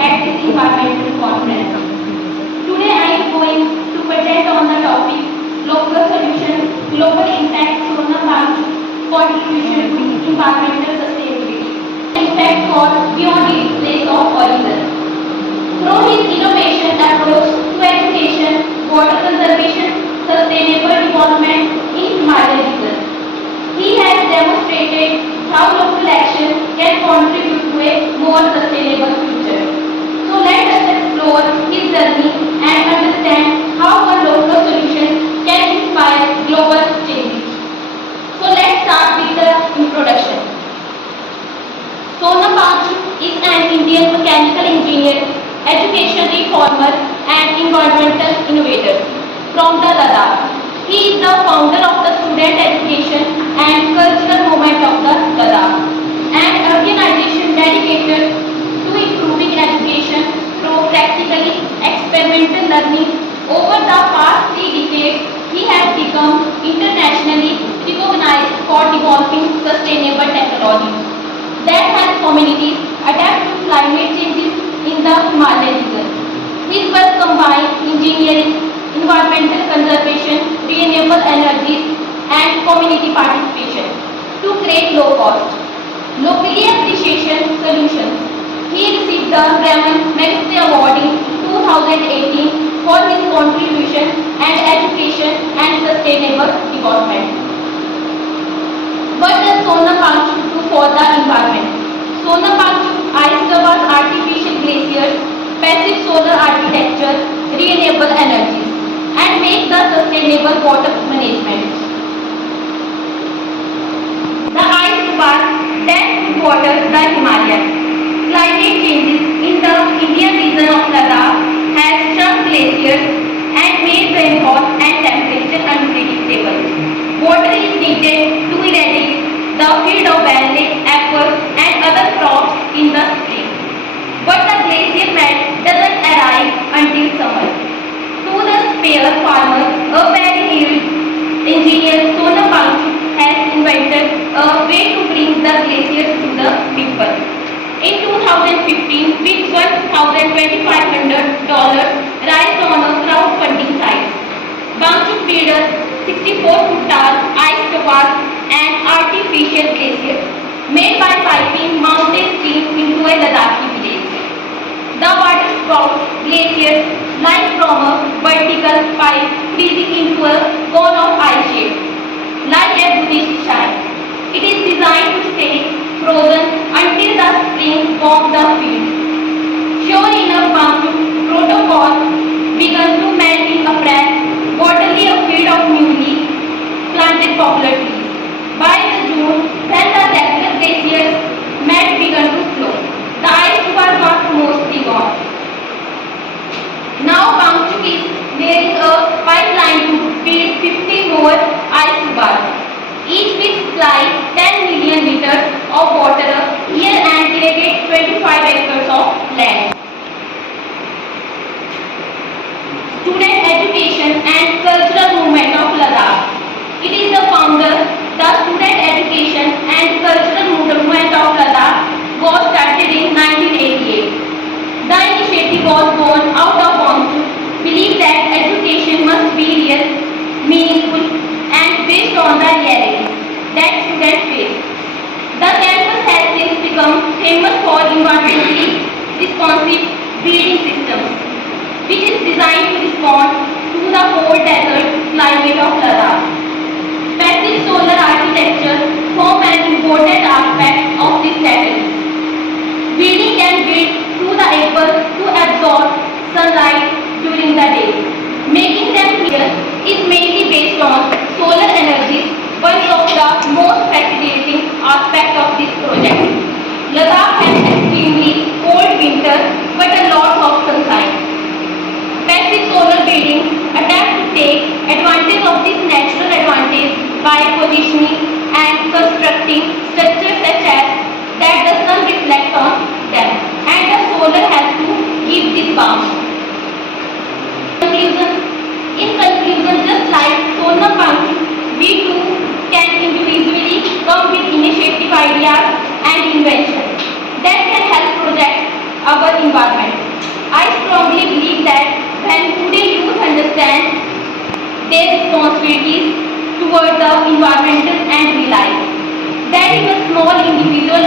at this environmental conference. Today I am going to present on the topic Local Solution, Global Impact Solar Parks Contribution to Environmental Sustainability. Impact for beyond its place of origin. Through his innovation approach to education, water conservation, sustainable development in Himalayan region, he has demonstrated how local action can contribute to a more sustainable future. So let us explore his journey and understand how a local solution can inspire global changes. So let's start with the introduction. Sonam Bangchuk is an Indian mechanical engineer, education reformer and environmental innovator from the Ladakh. He is the founder of the Student Education and Cultural Movement of the Ladakh, an organization dedicated to improving education through practically experimental learning. Over the past 3 decades, he has become internationally recognized for developing sustainable technologies that help communities adapt to climate changes in the Himalayan region. His work combines engineering, environmental conservation, renewable energies and community participation to create low-cost, locally appreciation solutions. He received the Raman Magsaysay Award in 2018 for his contribution and education and sustainable development. What does Sonam Bangchuk do for the environment? Sonam Bangchuk ice covers artificial glaciers, passive solar architecture, renewable energies, and make the sustainable water management. The ice covers that water the Himalayas. Climate changes in the Indian region of Ladakh has shrunk glaciers and made rainfall and temperature unpredictable. Water is needed to irrigate the field of barley, apples and other crops in the spring. But the glacier melt doesn't arrive until summer. To the spare farmer, a very yield engineer Sonam Bangchuk has invented a way to bring the glaciers to the people. In 2015, with $1,500 raised on a crowdfunding site, Bangchuk built a 64-foot tall ice covers and artificial glacier made by piping mountain stream into a Ladakhi village. The water spouts glaciers like from a vertical pipe freezing into a cone of ice shape, like a Buddhist shrine. It is designed to stay frozen until the spring warms the field. Sure enough, Bangchuk protocol began to melt in April, waterly a field of newly planted poplar trees. By the June, when the regular glaciers melt began to flow, the ice cover was mostly gone. Now Bangchuk is laying a pipeline to build 50 more ice covers. Each will supply 10 million liters of water a year and irrigate 25 acres of land. Student Education and Cultural Movement of Ladakh. It is the founder. The Student Education and Cultural Movement of Ladakh was started in 1988. The initiative was born out of Bangchuk belief that education must be real, meaningful and based on the realities that students face. The campus has since become famous for environmentally responsive building systems, which is designed to respond to the cold desert climate of Ladakh. Passive solar architecture form an important aspect of this strategy. Building can build through the able to absorb sunlight during the day. Making them clear is mainly based on solar energy, one of the most fascinating aspects of this project. Ladakh has extremely cold winter but a lot of sunshine. Passive solar buildings attempt to take advantage of this natural advantage by positioning and constructing structures such as that the sun reflects on them and the solar has to give this bounce. understand their responsibilities toward the environment and realize that if a small individual